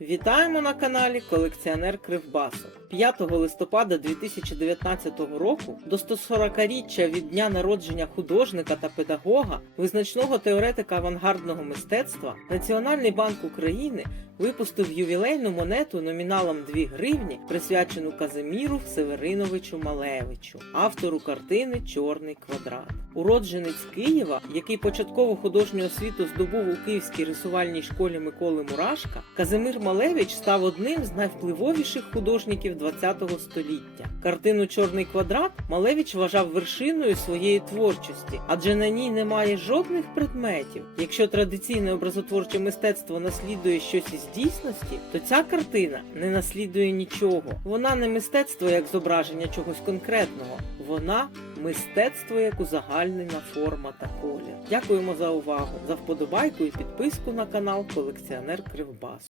Вітаємо на каналі Колекціонер Кривбасу. 5 листопада 2019 року до 140-річчя від дня народження художника та педагога, визначного теоретика авангардного мистецтва, Національний банк України випустив ювілейну монету номіналом 2 гривні, присвячену Казиміру Севериновичу Малевичу, автору картини Чорний квадрат. Уродженець Києва, який початкову художню освіту здобув у Київській рисувальній школі Миколи Мурашка, Казимир Малевич став одним з найвпливовіших художників ХХ століття. Картину Чорний квадрат Малевич вважав вершиною своєї творчості, адже на ній немає жодних предметів. Якщо традиційне образотворче мистецтво наслідує щось із дійсності, то ця картина не наслідує нічого. Вона не мистецтво як зображення чогось конкретного, вона мистецтво як узагальнена форма та колір. Дякуємо за увагу, за вподобайку і підписку на канал Колекціонер Кривбас.